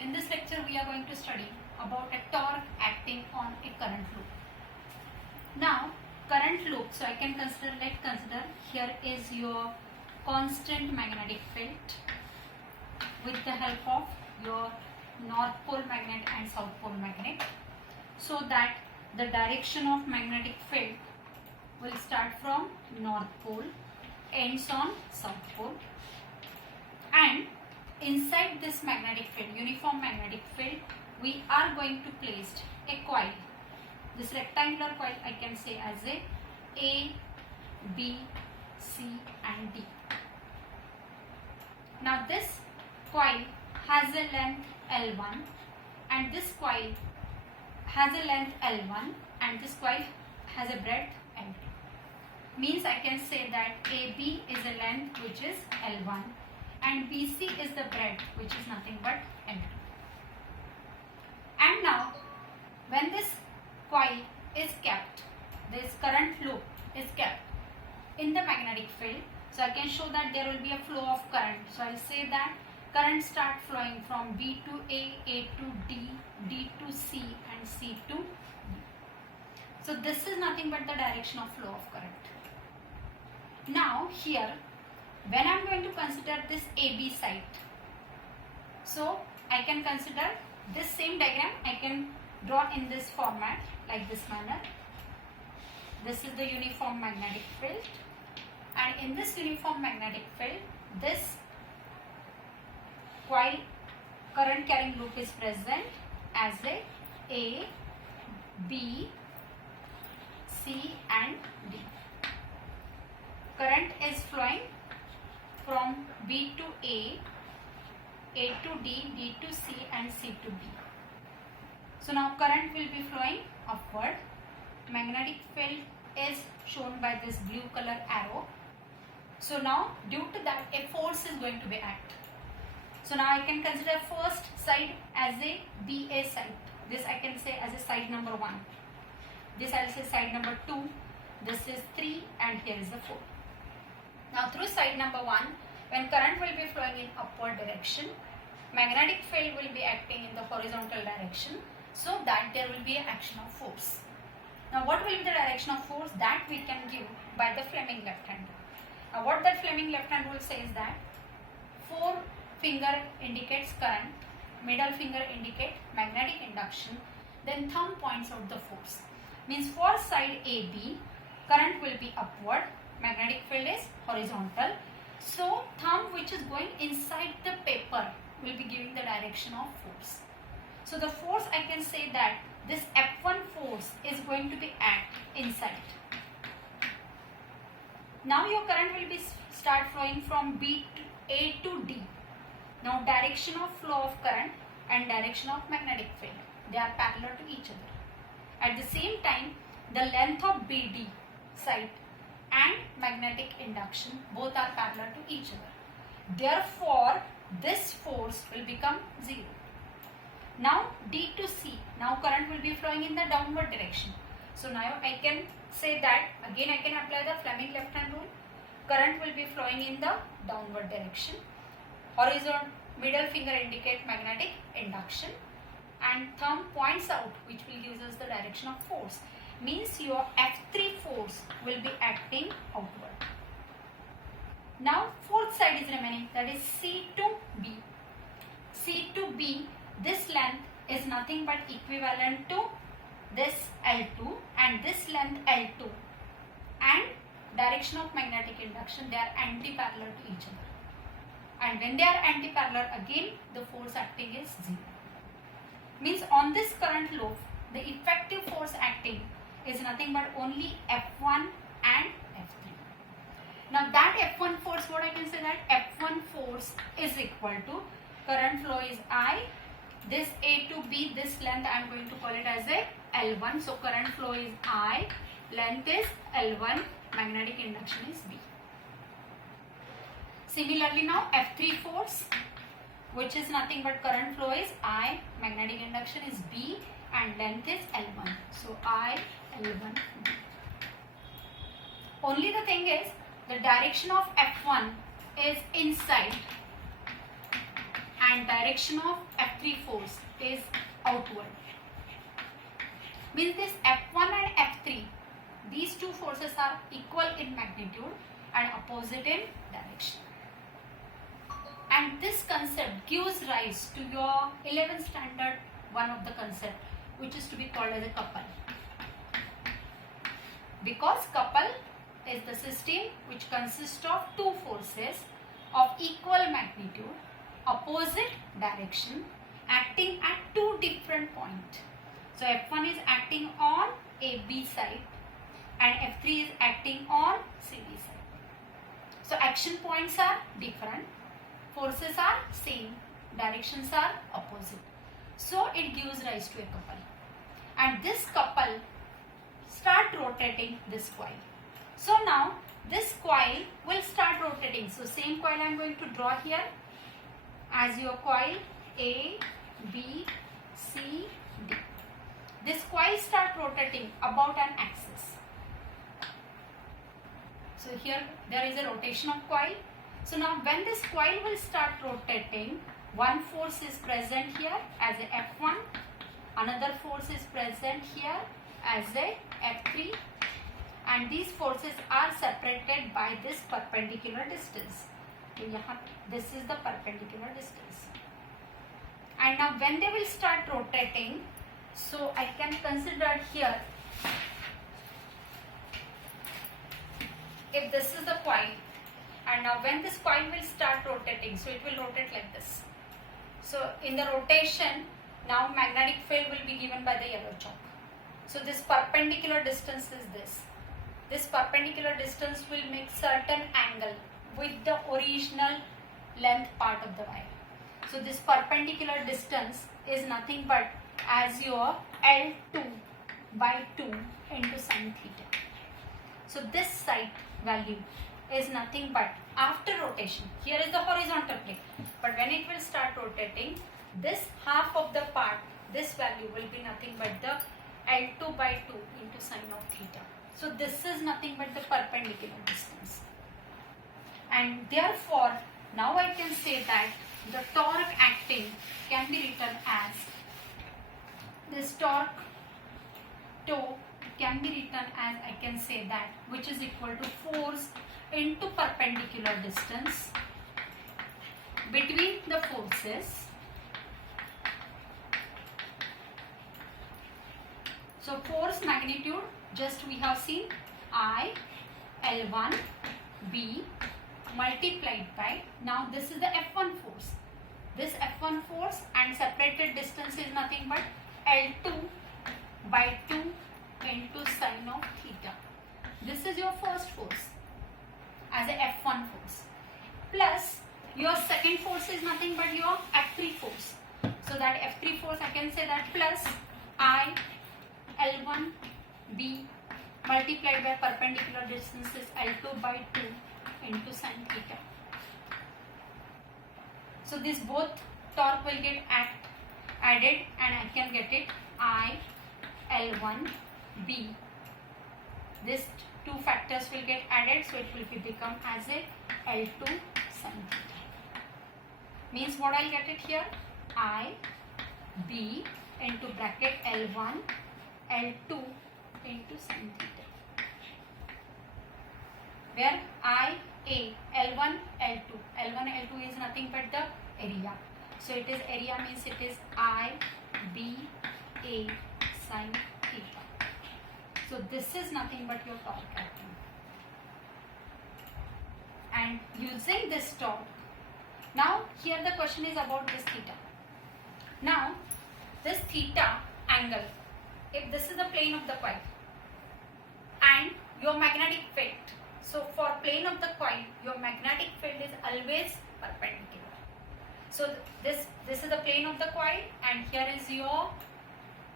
In this lecture we are going to study about a torque acting on a current loop. Now current loop, so I can consider, let's consider here is your constant magnetic field with the help of your north pole magnet and south pole magnet, so that the direction of magnetic field will start from north pole, ends on south pole, and inside this magnetic field, uniform magnetic field, we are going to place a coil. This rectangular coil I can say as A, B, C and D. Now this coil has a length L1 and this coil has a length L1 and this coil has a breadth L2. Means I can say that AB is a length which is L1 and BC is the breadth which is nothing but L2. And now when this coil is kept, this current loop is kept in the magnetic field, so I can show that there will be a flow of current. So I'll say that current start flowing from B to A to D, D to C and C to B. So this is nothing but the direction of flow of current. Now here when I am going to consider this AB side, so I can consider this same diagram, I can draw in this format like this manner. This is the uniform magnetic field, and in this uniform magnetic field, this coil current carrying loop is present as A, B, C and D. Current is flowing from B to A to D, D to C and C to B. So now current will be flowing upward. Magnetic field is shown by this blue color arrow. So now due to that a force is going to be act. So now I can consider first side as a BA side. This I can say as a side number 1. This I will say side number 2. This is 3 and here is the 4. Now through side number 1, when current will be flowing in upward direction, magnetic field will be acting in the horizontal direction, so that there will be an action of force. Now what will be the direction of force? That we can give by the Fleming left hand rule. Now what that Fleming left hand rule says that forefinger indicates current, middle finger indicate magnetic induction, then thumb points out the force. Means for side AB, current will be upward, magnetic field is horizontal. So thumb which is going inside the paper will be giving the direction of force. So the force I can say that this F1 force is going to be act inside. Now your current will be start flowing from B to A to D. Now direction of flow of current and direction of magnetic field, they are parallel to each other. At the same time, the length of BD side and magnetic induction both are parallel to each other. Therefore, this force will become 0. Now D to C, now current will be flowing in the downward direction. So now I can say that again I can apply the Fleming left hand rule. Current will be flowing in the downward direction. Horizontal, middle finger indicate magnetic induction and thumb points out which will give us the direction of force. Means your F3 force will be acting outward. Now fourth side is remaining, that is C to B. C to B, this length is nothing but equivalent to this L2 and this length L2, and direction of magnetic induction, they are anti-parallel to each other. And when they are anti-parallel, again the force acting is 0. Means on this current loop, the effective force acting is nothing but only F1 and F3. Now that F1 force, what I can say that F1 force is equal to current flow is I, this A to B, this length I am going to call it as a L1. So current flow is I, length is L1, magnetic induction is B. Similarly now F3 force, which is nothing but current flow is I, magnetic induction is B and length is L1. So I, L1, B. Only the thing is the direction of F1 is inside and direction of F F3 force is outward. Means this F1 and F3, these two forces are equal in magnitude and opposite in direction. And this concept gives rise to your 11th standard one of the concept, which is to be called as a couple. Because couple is the system which consists of two forces of equal magnitude, opposite direction, acting at two different points. So F1 is acting on AB side and F3 is acting on CD side. So action points are different, forces are same, directions are opposite. So it gives rise to a couple. And this couple start rotating this coil. So now this coil will start rotating. So same coil I am going to draw here as your coil A, B, C, D. This coil start rotating about an axis. So here there is a rotation of coil. So now when this coil will start rotating, one force is present here as a F1, another force is present here as a F3, and these forces are separated by this perpendicular distance. This is the perpendicular distance. And now when they will start rotating, so I can consider here, if this is the coil, and now when this coil will start rotating, so it will rotate like this. So in the rotation, now magnetic field will be given by the yellow chalk. So this perpendicular distance is this. This perpendicular distance will make certain angle with the original length part of the wire. So this perpendicular distance is nothing but as your L2 by 2 into sin theta. So this side value is nothing but after rotation. Here is the horizontal plane, but when it will start rotating, this half of the part, this value will be nothing but the L2 by 2 into sin of theta. So this is nothing but the perpendicular distance. And therefore, now I can say that the torque acting can be written as, this torque toe can be written as, I can say that, which is equal to force into perpendicular distance between the forces. So force magnitude, just we have seen I, L1, B multiplied by, now this is the F1 force. This F1 force and separated distance is nothing but L2 by 2 into sin of theta. This is your first force as a F1 force. Plus your second force is nothing but your F3 force. So that F3 force I can say that plus I, L1, B multiplied by perpendicular distance is L2 by 2 into sin theta. So this both torque will get added and I can get it I, L1, B. These two factors will get added, so it will become as a L2 sin theta. Means what I'll get it here? I, B into bracket L1, L2 into sin theta. Where I, A, L1, L2. L1, L2 is nothing but the area. So it is area means it is I, B, A sin theta. So this is nothing but your torque acting. And using this torque, now here the question is about this theta. Now this theta angle, if this is the plane of the coil and your magnetic field, so for plane of the coil, your magnetic field is always perpendicular. So this is the plane of the coil and here is your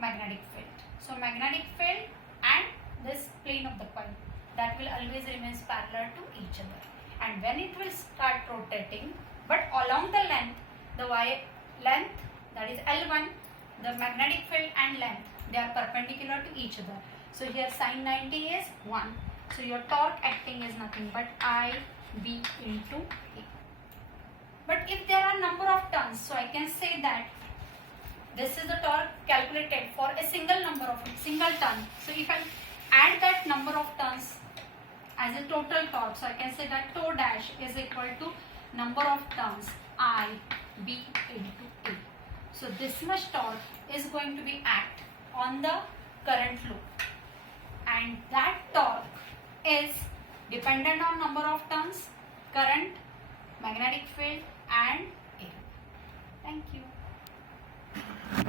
magnetic field. So magnetic field and this plane of the coil, that will always remain parallel to each other. And when it will start rotating, but along the length, the wire length, that is L1, the magnetic field and length, they are perpendicular to each other. So here sin 90 is 1. So your torque acting is nothing but I, B into A. But if there are number of turns, so I can say that This is the torque calculated for a single turn. So if I add that number of turns as a total torque, so I can say that toe dash is equal to number of turns I B into A. So this much torque is going to be act on the current flow, and that torque is dependent on number of turns, current, magnetic field and air. Thank you.